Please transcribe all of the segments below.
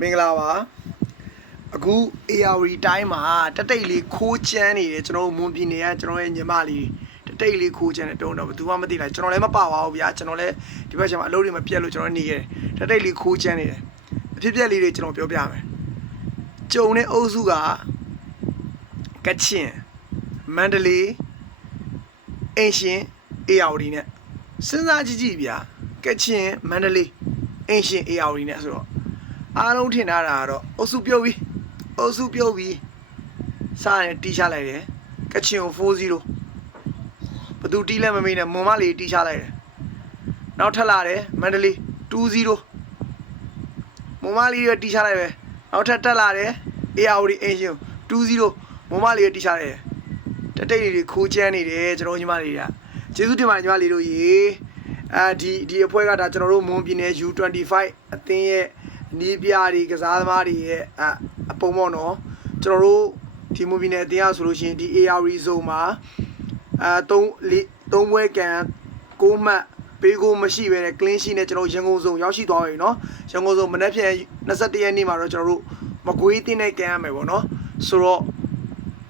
မင်္ဂလာပါအခု ARD တိုင်းမှာတတိတ်လေးခိုးချမ်းနေတယ်ကျွန်တော်မွန်ပြည်နယ်ကကျွန်တော်ရဲ့ညီမလေးတတိတ်လေးခိုးချမ်းနေတုံးတော့ဘယ်သူမှမသိလားကျွန်တော်လည်းမပါပါဘူးဗျာကျွန်တော်လည်းဒီဘက်ကျမှအလုပ်တွေမပြတ်လို့ကျွန်တော်နေခဲ့တယ်တတိတ်လေးခိုးချမ်းနေတယ်အဖြစ်ပြက်လေးတွေကျွန်တော်ပြောပြမယ်ကျုံတဲ့အုပ်စုကကချင်မန္တလေးအင်ရှင် ARD နဲ့စဉ်းစားကြည့်ကြည့်ဗျာကချင်မန္တလေးအင်ရှင် ARD နဲ့ဆိုတော့အားလုံးထင်ထားတာကတော့အုပ်စုပြုတ်ပြီးစားရင်တီးချလိုက်တယ်ကချင်ကို4-0ဘသူတီးလဲမမေးနဲ့မွန်မလေးတီးချလိုက်တယ်နောက်ထပ်လာတယ်မန္တလေး2-0မွန်မလေးတီးချလိုက်ပဲနောက်ထပ်တက်လာတယ် ARD အင်ရှင်2-0မွန်မလေးတီးချလိုက်တယ်တတိတ်တွေခိုးချမ်းနေတယ်ကျွန်တော်ညီမလေးကကျေးဇူးတင်ပါတယ်ညီမလေးတို့ရေဒီအဖွဲကဒါကျွန်တော်တို့မွန်ပြည်နယ် U25 အသင်းရဲ့နီးပြားတွေကစားသမားတွေရဲ့အပုံပေါ့နော်ကျွန်တော်တို့ဒီမွန်ပြည်နယ်အသင်းအဆိုလို့ရှိရင်ဒီ ARD zone မှာ3ပွဲကန်6မှတ်ပေးကိုမရှိပဲနဲ့ clean sheet နဲ့ကျွန်တော်ရန်ကုန် zone ရောက်ရှိသွားပြီเนาะရန်ကုန် zone မနေ့ဖြန်21ရက်နေ့မှာတော့ကျွန်တော်တို့မကွေးတင်းနဲ့ကန်ရမယ်ပေါ့နော်ဆိုတော့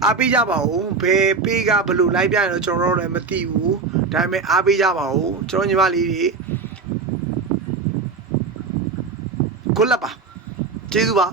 အားပေးကြပါဦးဘယ်ပေးကဘယ်လိုလိုက်ပြရင်တော့ကျွန်တော်တို့လည်းမသိဘူးဒါပေမဲ့အားပေးကြပါဦးကျွန်တော်ညီမလေးတွေgood luck ပါကျေးဇူးပါ